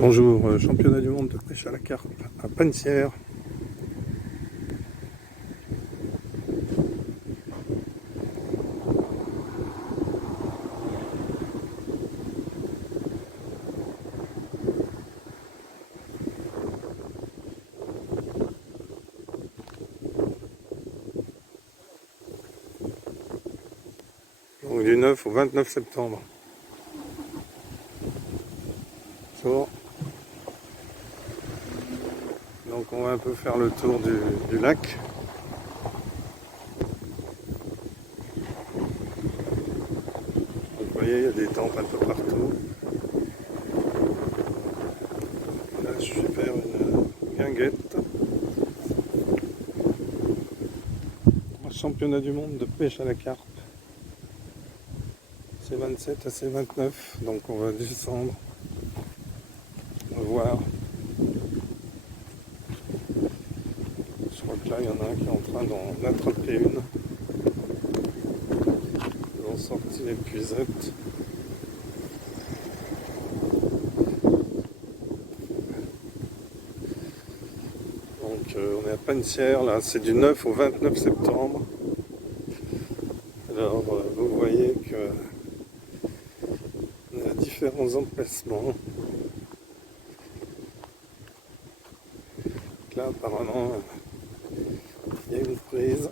Bonjour, championnat du monde de pêche à la carpe à Pensière. Donc du 9 au 29 septembre. Bonjour. Donc on va un peu faire le tour du lac. Donc, vous voyez, il y a des tentes un peu partout. Là je vais faire une guinguette. Championnat du monde de pêche à la carpe. C'est 27 à c'est 29, donc on va descendre. On va voir. Je crois que là il y en a un qui est en train d'en attraper une. Ils ont sorti les puisettes. Donc on est à Pensière, là c'est du 9 au 29 septembre. Alors vous voyez que il y a différents emplacements. Là apparemment il y a une prise.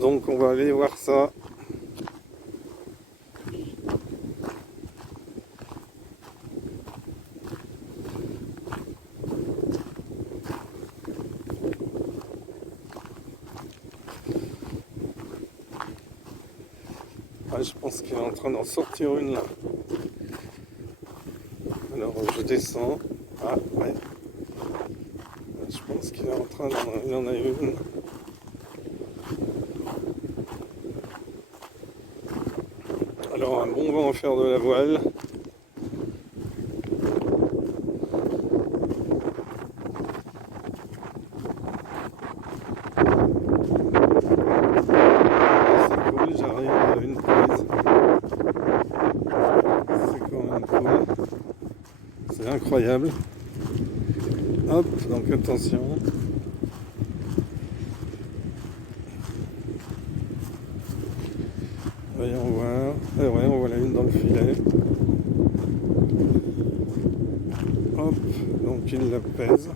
Donc on va aller voir ça. Ah, je pense qu'il est en train d'en sortir une là. Alors je descends. Ah ouais. Je pense qu'il est en train il en a une. Alors un bon vent à faire de la voile. C'est cool, j'arrive à une prise. C'est quand même cool. C'est incroyable. Hop, donc attention. Voyons voir. Eh ouais, on voit la une dans le filet. Hop, donc il la pèse.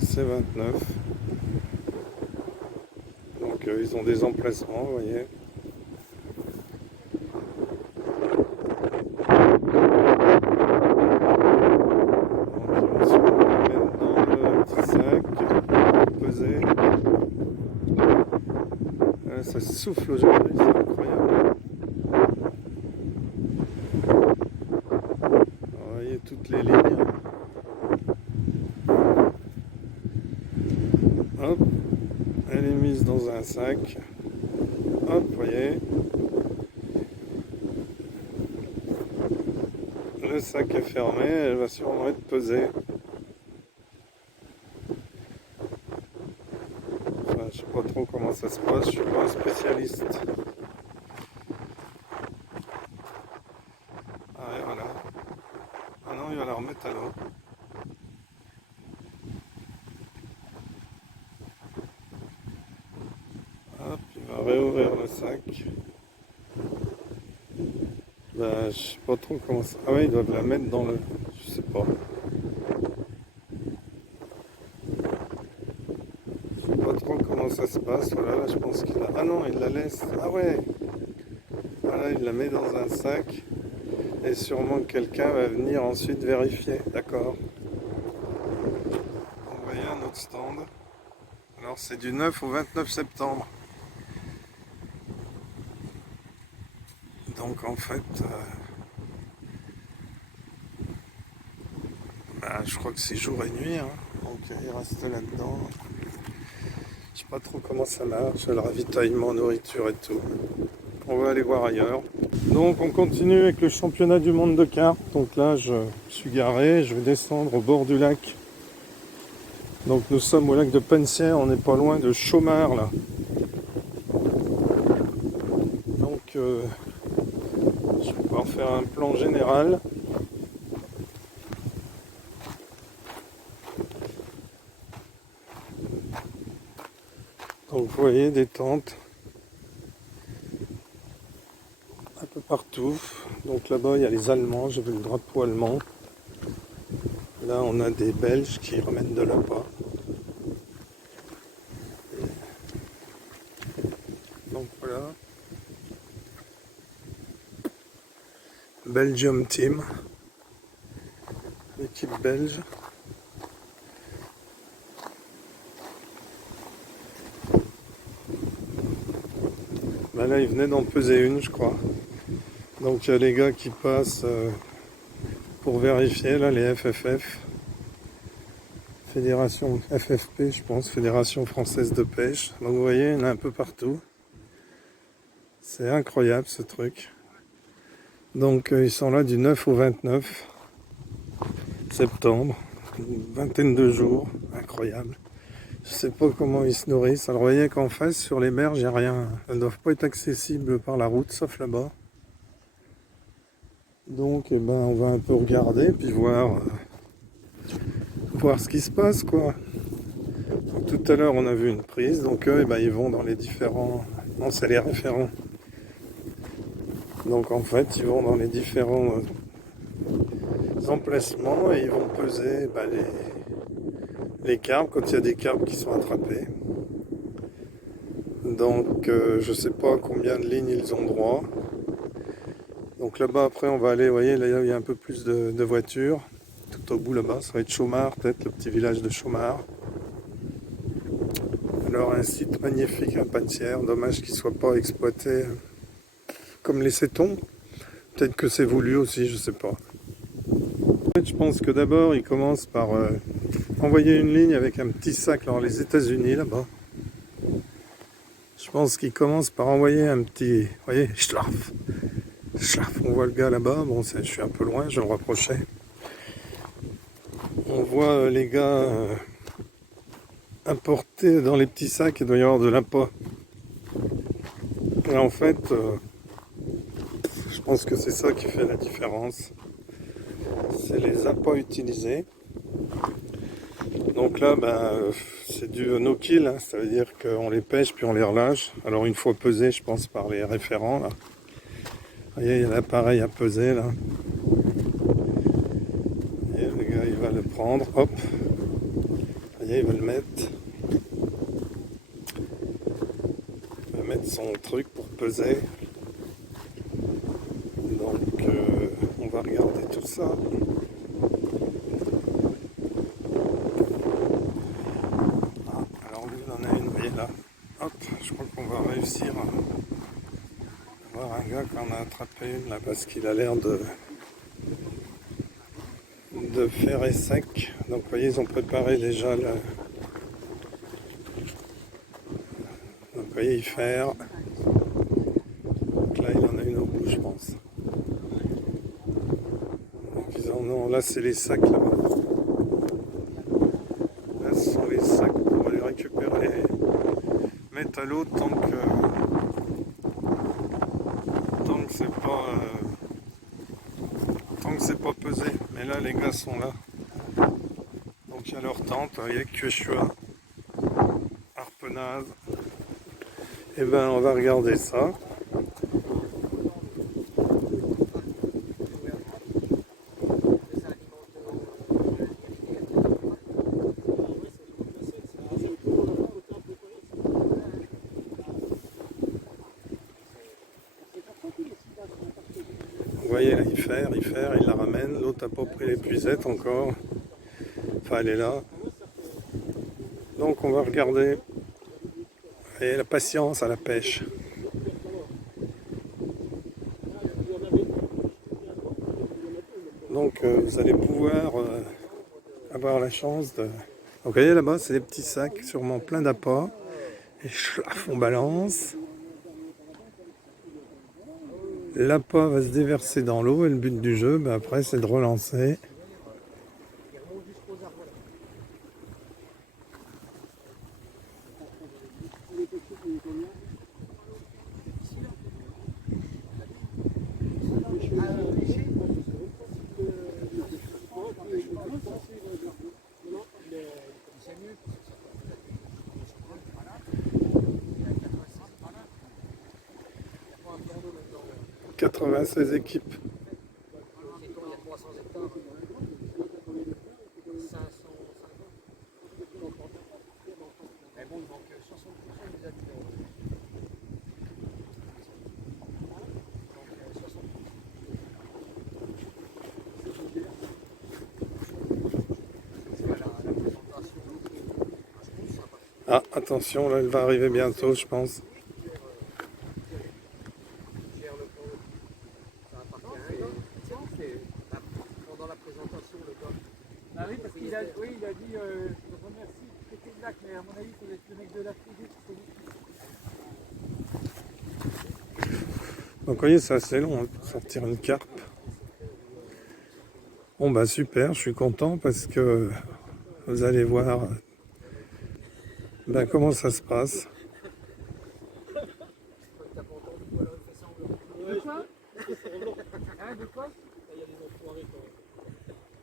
C'est 29. Donc ils ont des emplacements, vous voyez. Ça souffle aujourd'hui, c'est incroyable. Vous voyez toutes les lignes. Hop, elle est mise dans un sac. Hop, vous voyez. Le sac est fermé, elle va sûrement être pesée. Enfin, je sais pas trop comment ça se passe, je suis pas un spécialiste. Ah et voilà. Ah non, il va la remettre à l'eau. Hop, il va réouvrir le sac. Ben, je sais pas trop comment ça... Ah ouais, ils doivent la mettre dans le... Je sais pas. Je sais pas trop comment ça se passe. Voilà, là, je pense qu'il a... Ah non, il la laisse. Ah ouais. Voilà, il la met dans un sac. Et sûrement que quelqu'un va venir ensuite vérifier. D'accord. Vous voyez un autre stand. Alors c'est du 9 au 29 septembre. Donc en fait... je crois que c'est jour et nuit, hein. Donc il reste là-dedans. Je sais pas trop comment ça marche, le ravitaillement, nourriture et tout. On va aller voir ailleurs. Donc on continue avec le championnat du monde de cartes. Donc là je suis garé, je vais descendre au bord du lac. Donc nous sommes au lac de Pensière, on n'est pas loin de Chaumard là. Donc je vais pouvoir faire un plan général. Donc vous voyez des tentes un peu partout. Donc là-bas il y a les Allemands, j'ai vu le drapeau allemand. Là on a des Belges qui ramènent de là-bas. Donc voilà. Belgium Team. L'équipe belge. Ben là, ils venaient d'en peser une, je crois. Donc il y a les gars qui passent pour vérifier, là, les FFF. Fédération FFP, je pense, Fédération Française de Pêche. Donc vous voyez, il y en a un peu partout. C'est incroyable ce truc. Donc ils sont là du 9 au 29 septembre. Une vingtaine de jours, incroyable. Je sais pas comment ils se nourrissent. Alors vous voyez qu'en face, sur les berges, il n'y a rien. Elles ne doivent pas être accessibles par la route, sauf là-bas. Donc eh ben, on va un peu regarder, puis voir ce qui se passe, quoi. Donc, tout à l'heure, on a vu une prise. Donc eux, eh ben, ils vont dans les différents... Non, c'est les référents. Donc en fait, ils vont dans les différents emplacements et ils vont peser les carpes quand il y a des carpes qui sont attrapées. Donc je sais pas combien de lignes ils ont droit. Donc là-bas après on va aller, vous voyez, là il y a un peu plus de voitures. Tout au bout là-bas, ça va être Chaumard, peut-être le petit village de Chaumard. Alors un site magnifique à Pensière, dommage qu'il ne soit pas exploité comme les Cétons. Peut-être que c'est voulu aussi, je sais pas. En fait, je pense que d'abord il commence par envoyer une ligne avec un petit sac dans les États-Unis là-bas. Je pense qu'il commence par envoyer un petit, vous voyez, schlaf. On voit le gars là-bas, bon je suis un peu loin, je vais le rapprocher. On voit les gars importer dans les petits sacs, il doit y avoir de l'appât. Et en fait, je pense que c'est ça qui fait la différence. C'est les appâts utilisés. Donc là, c'est du no-kill, hein, ça veut dire qu'on les pêche puis on les relâche. Alors une fois pesés, je pense, par les référents, là. Vous voyez, il y a l'appareil à peser, là. Et le gars, il va le prendre, hop. Vous voyez, il va le mettre. Il va mettre son truc pour peser. Donc, on va regarder tout ça. Alors lui, il en a une, vous voyez là. Hop, je crois qu'on va réussir à voir un gars qu'on a attrapé une là parce qu'il a l'air de ferrer sec. Donc vous voyez, ils ont préparé déjà le... Donc vous voyez, il ferre. Donc là, il en a une au bout, je pense. Donc ils en ont... Là, c'est les sacs là-bas. Là, ce sont les sacs pour les récupérer. Mettre à l'eau tant que c'est pas pesé. Mais là, les gars sont là. Donc il y a leur tente, il y a Quechua, Harpenaz. Et ben on va regarder ça. Vous voyez là, il la ramène. L'autre n'a pas pris l'épuisette encore. Enfin, elle est là. Donc on va regarder. Et la patience à la pêche. Donc vous allez pouvoir avoir la chance de... Donc vous voyez là-bas, c'est des petits sacs sûrement pleins d'appâts. Et schlaf, on balance. L'appât va se déverser dans l'eau et le but du jeu, après, c'est de relancer. « 96 équipes. » Ah, attention, là, elle va arriver bientôt, je pense. Pendant la présentation, le gars. Ah oui, parce qu'il a, oui, il a dit je remercie, c'était le lac, mais à mon avis, ça doit être le mec de la fusée. Donc, vous voyez, c'est assez long hein, pour sortir une carpe. Bon, bah super, je suis content parce que vous allez voir comment ça se passe. De quoi? Hein, de quoi? Il y a des enfoirés quand même.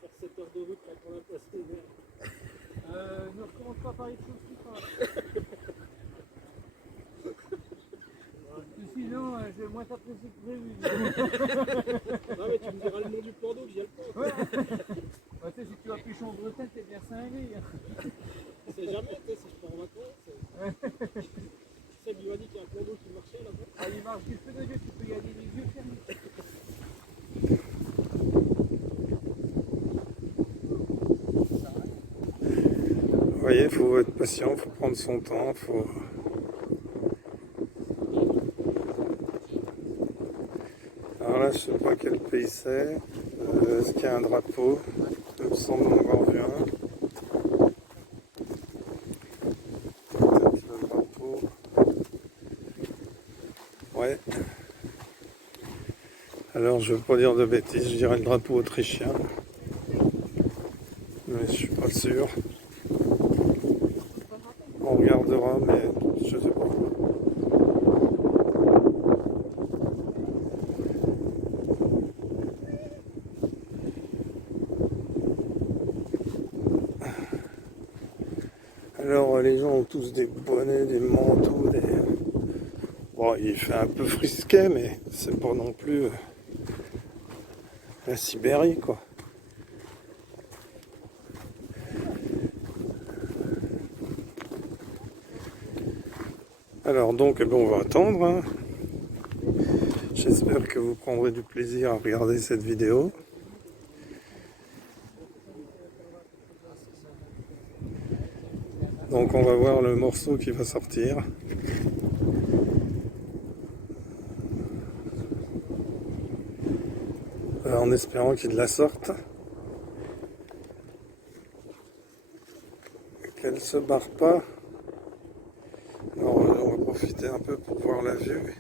Faire 7 heures de route pour la place des verts. Ne recommence pas à parler de choses qui parlent. Sinon, je vais moins t'apprécier que prévu. Non, mais tu me diras le nom du plan d'eau, que j'y ai le plan. Ouais. Bah, tu sais, si tu vas pêcher en Bretagne, t'es bien cinglé. C'est jamais, tu sais, si je pars en vacances. Tu sais, il m'a dit qu'il y a un plan d'eau qui marchait là-bas. Ah, il marche du feu de Dieu, tu peux y aller les yeux fermés. Vous voyez, il faut être patient, il faut prendre son temps, faut... Alors là, je sais pas quel pays c'est. Est-ce qu'il y a un drapeau? Il me semble en avoir vu un. Peut-être le drapeau. Ouais. Alors, je ne veux pas dire de bêtises, je dirais le drapeau autrichien. Mais je suis pas sûr. On regardera, mais je sais pas. Alors les gens ont tous des bonnets, des manteaux, des... Bon, il fait un peu frisquet, mais c'est pas non plus la Sibérie, quoi. Alors donc, eh ben, on va attendre. Hein. J'espère que vous prendrez du plaisir à regarder cette vidéo. Donc on va voir le morceau qui va sortir. En espérant qu'il la sorte. Qu'elle se barre pas. Alors on va profiter un peu pour voir la vue.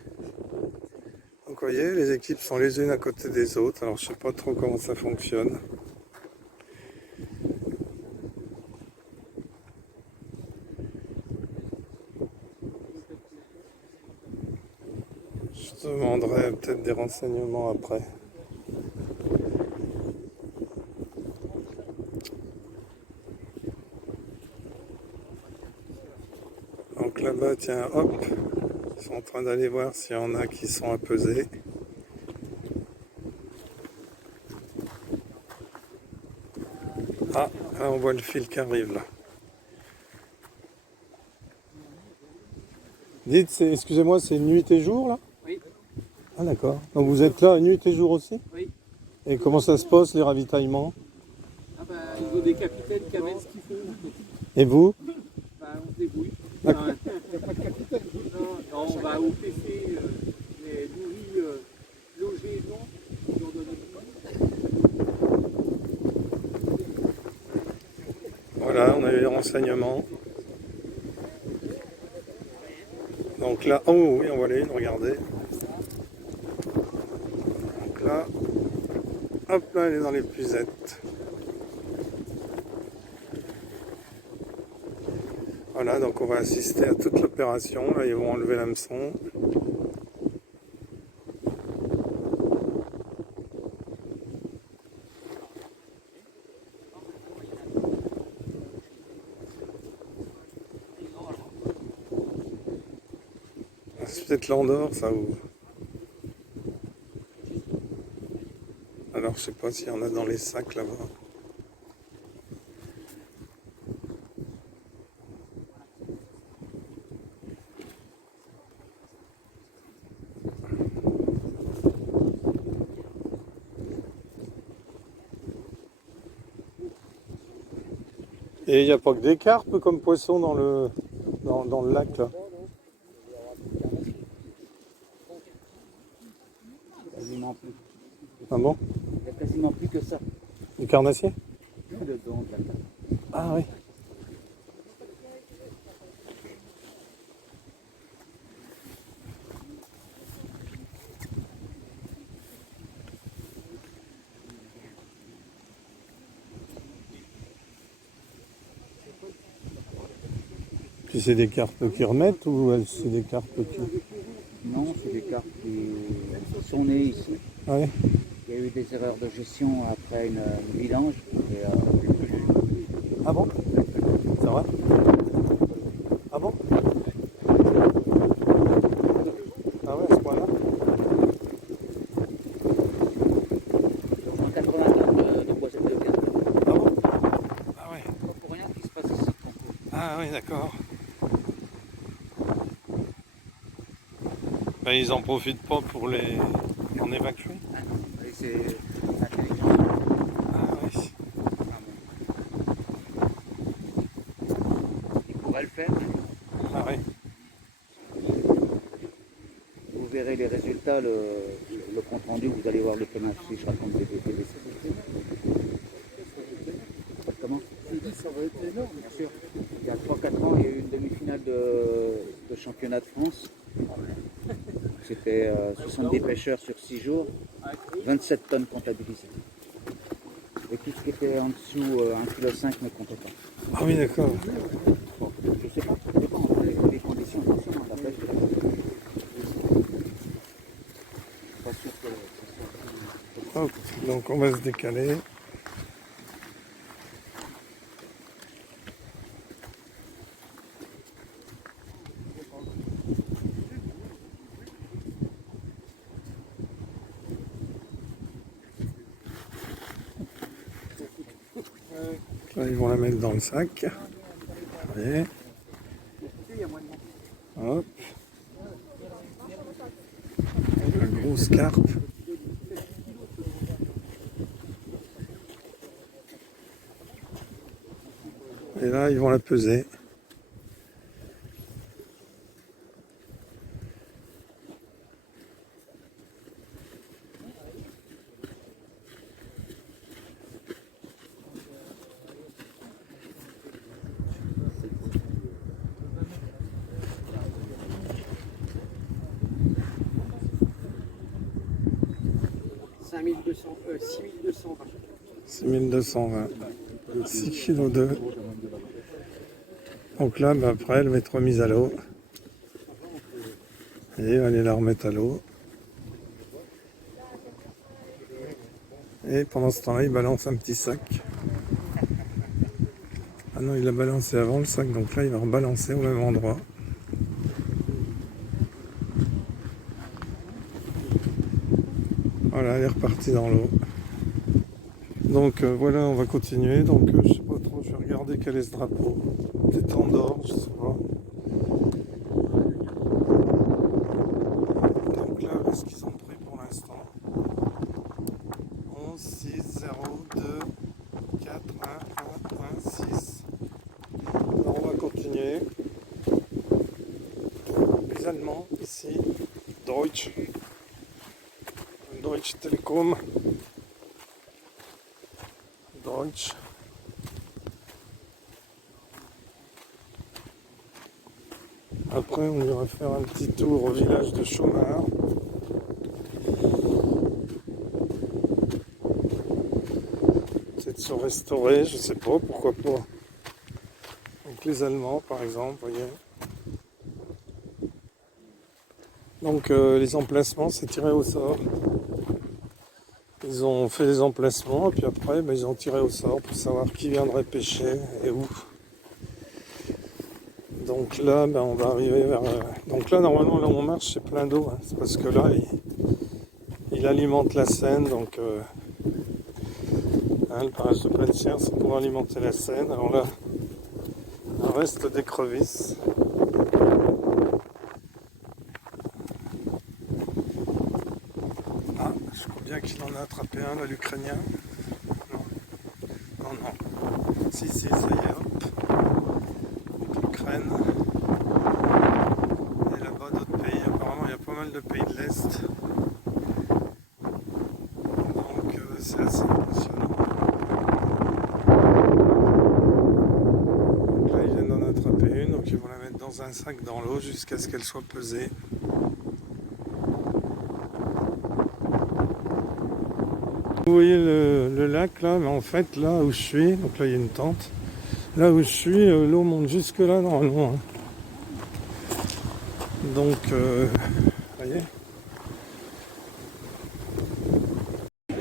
Donc vous voyez, les équipes sont les unes à côté des autres. Alors je sais pas trop comment ça fonctionne. Je demanderai peut-être des renseignements après. Donc là-bas, tiens, hop, ils sont en train d'aller voir s'il y en a qui sont apesés. Ah, là on voit le fil qui arrive là. Dites, excusez-moi, c'est nuit et jour là? Oui. Ah d'accord. Donc vous êtes là nuit et jour aussi? Oui. Et comment ça se passe les ravitaillements? Ah bah, ils ont des capitaines qui amènent ce qu'il faut. Et vous? Bah, on se débrouille. D'accord. Il n'y a pas de capitaine. Non, on va au PC, les nourris, logés, non. Ils leur donnent Voilà, on a eu les renseignements. Donc là, oh oui, on voit les une, regardez. Donc là, hop là, elle est dans les pucettes. Voilà, donc on va assister à toute l'opération. Là, ils vont enlever l'hameçon. C'est peut-être l'Andorre, ça, ou... Alors, je sais pas s'il y en a dans les sacs là-bas. Et il n'y a pas que des carpes comme poissons dans le lac là. Quasiment plus. Ah bon? Il n'y a quasiment plus que ça. Du carnassier? Dedans de la carte. Ah oui. Puis c'est des carpes qui remettent ou c'est des carpes qui... Non, c'est des cartes qui sont nées ici. Ah oui. Il y a eu des erreurs de gestion après une vidange. Et, Ah bon? C'est vrai? Ah bon? Ah ouais, à ce point-là? 180 tonnes de boisette de viande. Ah bon? Ah ouais. Pas pour rien qu'il se passe ici. Ah oui, d'accord. Ben, ils en profitent pas pour les en évacuer. Ah non, et c'est intelligent. Ah oui. Il pourrait le faire. Ah oui. Vous verrez les résultats, le compte rendu, vous allez voir le panache si je raconte des BTB. Comment? Ça va être énorme. Bien sûr. Il y a 3-4 ans, il y a eu une demi-finale de championnat de France. C'était 70 pêcheurs sur 6 jours, 27 tonnes comptabilisées. Et tout ce qui était en dessous 1,5 kg ne comptait pas. Ah oui, d'accord. Bon, je ne sais pas, ça dépend des conditions forcément de la pêche. Pas sûr que Hop, donc on va se décaler. Là, ils vont la mettre dans le sac. Allez. Hop. La grosse carpe. Et là, ils vont la peser. $6220. 6220. 6 kg d'œufs. Donc là, bah, après, elle va être remise à l'eau. Et allez la remettre à l'eau. Et pendant ce temps-là, il balance un petit sac. Ah non, il l'a balancé avant le sac, donc là, il va rebalancer au même endroit. Voilà, elle est repartie dans l'eau. Donc voilà, on va continuer. Donc je sais pas trop, je vais regarder quel est ce drapeau. Peut-être Andorre, je sais pas. Donc là, est-ce qu'ils ont pris pour l'instant? 11, 6, 0, 2, 4, 1, 6. Alors on va continuer. Les Allemands ici, Deutsche Telekom. Deutsch. Après, on ira faire un petit tour au village de Chaumard. Peut-être se restaurer, je sais pas, pourquoi pas. Avec les Allemands, par exemple, vous voyez. Donc, les emplacements, c'est tiré au sort. Ils ont fait des emplacements, et puis après, ils ont tiré au sort pour savoir qui viendrait pêcher et où. Donc là, on va arriver vers... Donc là, normalement, là où on marche, c'est plein d'eau. Hein. C'est parce que là, il alimente la Seine. Donc, le barrage de Plaine-Sire, c'est pour alimenter la Seine. Alors là, il reste d'écrevisses. Ah, je crois bien qu'il en a attrapé un, là, l'Ukrainien. Non, non, non. Si, ça y est, hop. L'Ukraine. Et là-bas, d'autres pays. Apparemment, il y a pas mal de pays de l'Est. Donc, c'est assez impressionnant. Donc là, ils viennent d'en attraper une. Donc, ils vont la mettre dans un sac dans l'eau jusqu'à ce qu'elle soit pesée. Vous voyez le lac là, mais en fait là où je suis, donc là il y a une tente, là où je suis, l'eau monte jusque là normalement. Hein. Donc, vous voyez.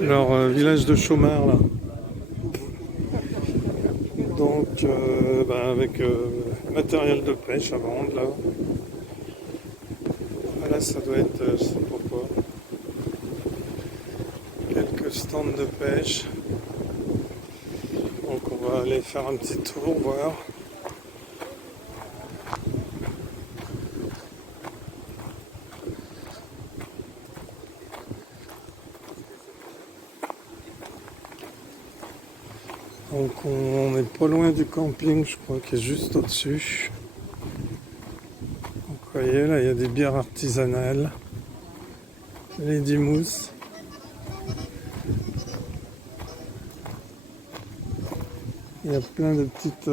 Alors, village de Chaumard là. Donc, avec matériel de pêche à vendre là. Là ça doit être, je sais pas quoi. Quelques stands de pêche. Donc on va aller faire un petit tour, voir. Donc on n'est pas loin du camping, je crois, qui est juste au-dessus. Donc vous voyez, là il y a des bières artisanales. Les Dimous. Il y a plein de petites...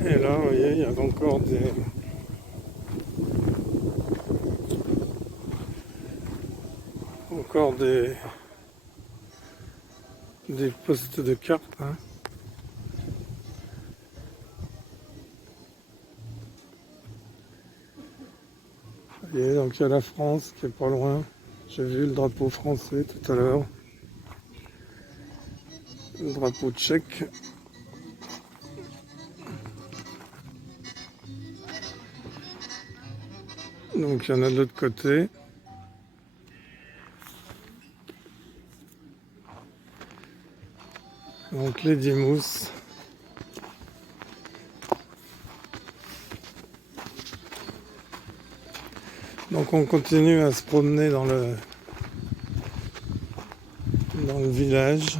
Et là, vous voyez, il y a encore des... des postes de cartes. Hein. Vous voyez, donc il y a la France qui est pas loin. J'ai vu le drapeau français tout à l'heure. Le drapeau tchèque. Donc il y en a de l'autre côté. Donc les Dimous. Donc on continue à se promener dans le village.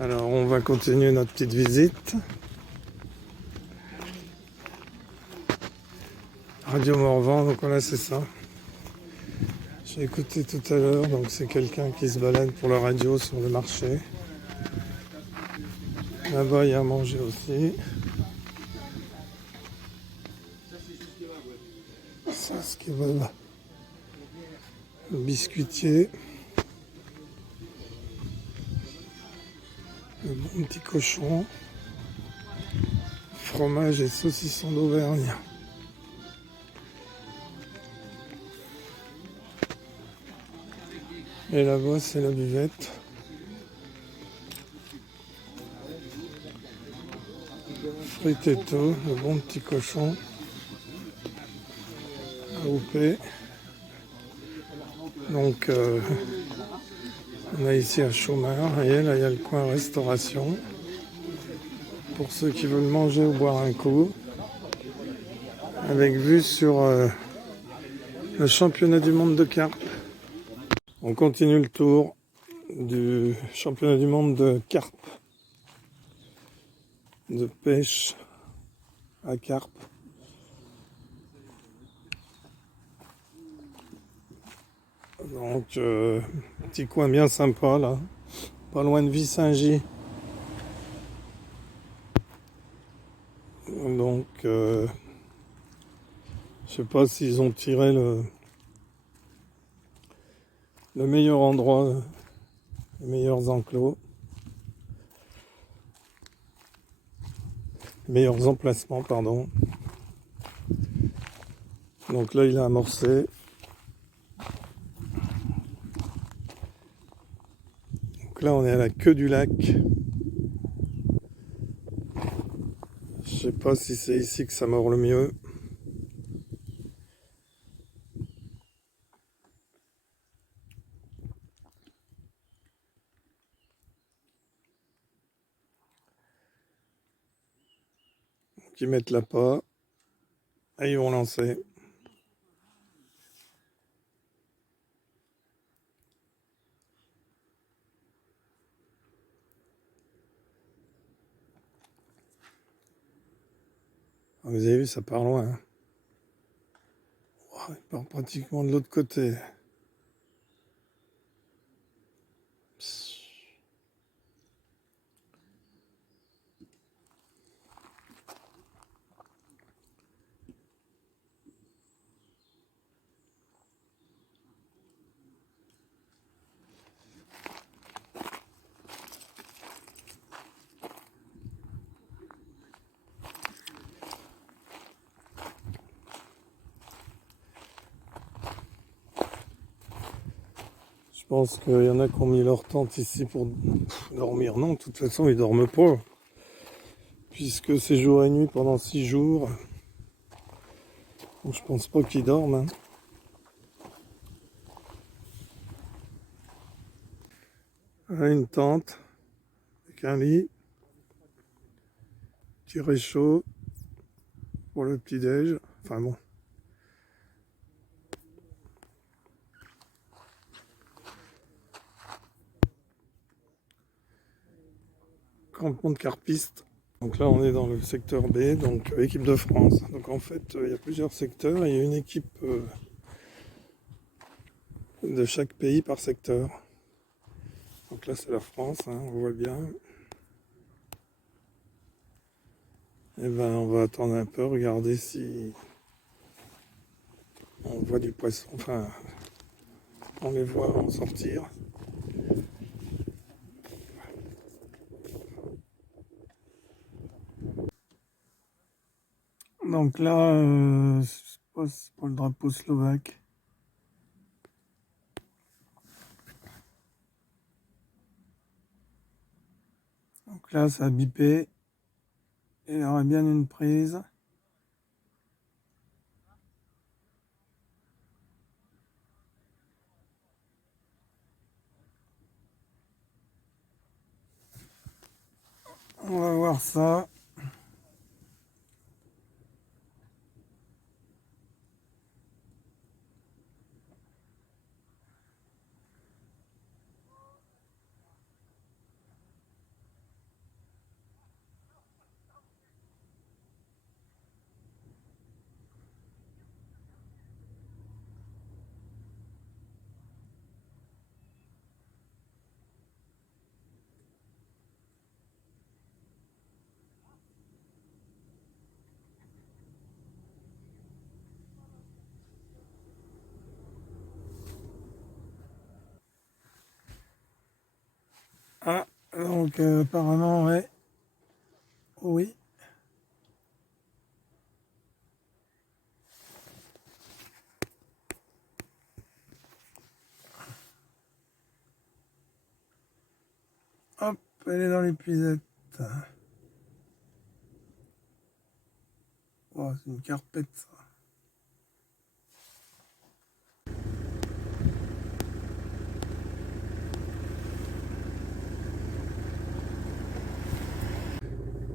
Alors on va continuer notre petite visite. Radio Morvan, donc voilà, c'est ça. J'ai écouté tout à l'heure, donc c'est quelqu'un qui se balade pour la radio sur le marché. Là-bas, il y a à manger aussi. Ça, ce qui va là. Le biscuitier. Le bon petit cochon. Fromage et saucisson d'Auvergne. Et là-bas, c'est la buvette. Fritetto, le bon petit cochon. AOP. Donc, on est ici à Chaumard. Et là, il y a le coin restauration. Pour ceux qui veulent manger ou boire un coup. Avec vue sur le championnat du monde de carpe. On continue le tour du championnat du monde de carpe, de pêche à carpe. Donc, petit coin bien sympa là, pas loin de Vissingy. Donc, je sais pas s'ils ont tiré le meilleur endroit, les meilleurs enclos, les meilleurs emplacements, pardon. Donc là, il a amorcé. Donc là, on est à la queue du lac. Je sais pas si c'est ici que ça mord le mieux. Donc ils mettent l'appât et ils vont lancer. Ah, vous avez vu, ça part loin. Hein. Oh, il part pratiquement de l'autre côté. Je pense qu'il y en a qui ont mis leur tente ici pour dormir. Non, de toute façon, ils dorment pas. Puisque c'est jour et nuit pendant 6 jours. Donc, je pense pas qu'ils dorment. Hein. Voilà une tente avec un lit, petit réchaud pour le petit-déj. Enfin bon. Campement de carpistes. Donc là, on est dans le secteur B, donc équipe de France. Donc en fait, il y a plusieurs secteurs et il y a une équipe de chaque pays par secteur. Donc là, c'est la France, hein, on voit bien. Et ben, on va attendre un peu, regarder si on voit du poisson, enfin, on les voit en sortir. Donc là, c'est pas le drapeau slovaque. Donc là, ça a bipé. Il y aurait bien une prise. On va voir ça. Ah, donc apparemment, ouais. Oui. Hop, elle est dans l'épuisette. Oh, c'est une carpette, ça.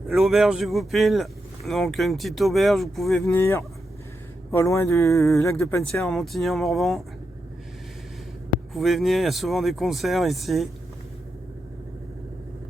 L'auberge du Goupil, donc une petite auberge, vous pouvez venir pas loin du lac de Pensière, en Montigny-en-Morvan. Vous pouvez venir, il y a souvent des concerts ici.